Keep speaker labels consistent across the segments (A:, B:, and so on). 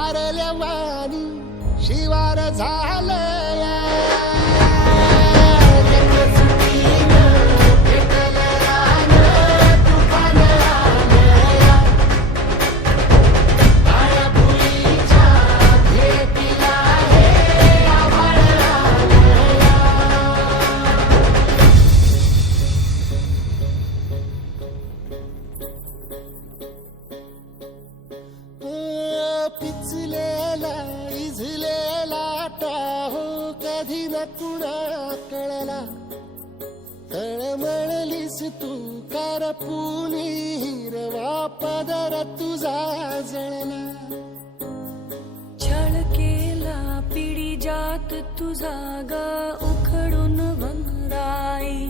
A: भारल्या वाणी शिवार झालं. पिचलेला इझलेला टाहो कधी न कुणा कळला. तळमळलीस तू करपुनी हिरवा पदर तुझा जळला.
B: छळ केला पिढी जात तुझा ग उखडून वनराई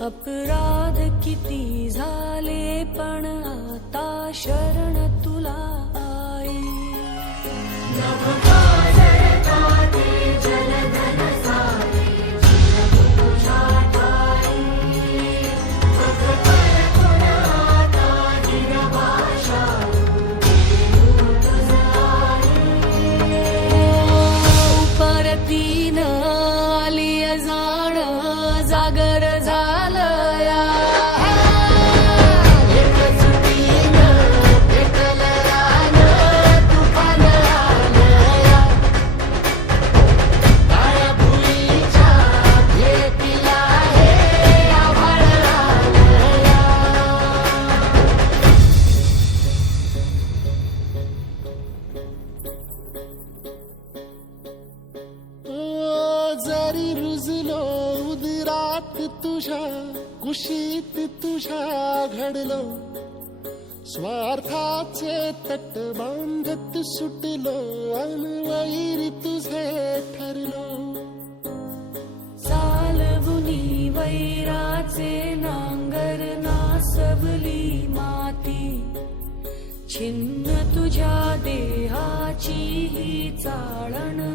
B: अपराध किती झाले पण आता शरण तुला
A: ओ, रुजलो उदरात तुझ्या कुशीत तुझ्या घडलो. स्वार्थाचे तट बांधत सुटलो अनवैरी तुझे ठरलो.
B: चालवुनी वैराचे नांगर नासवली माती. छिन्न तुझ्या देहाची ही चाळण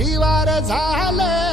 A: शिवार झाले.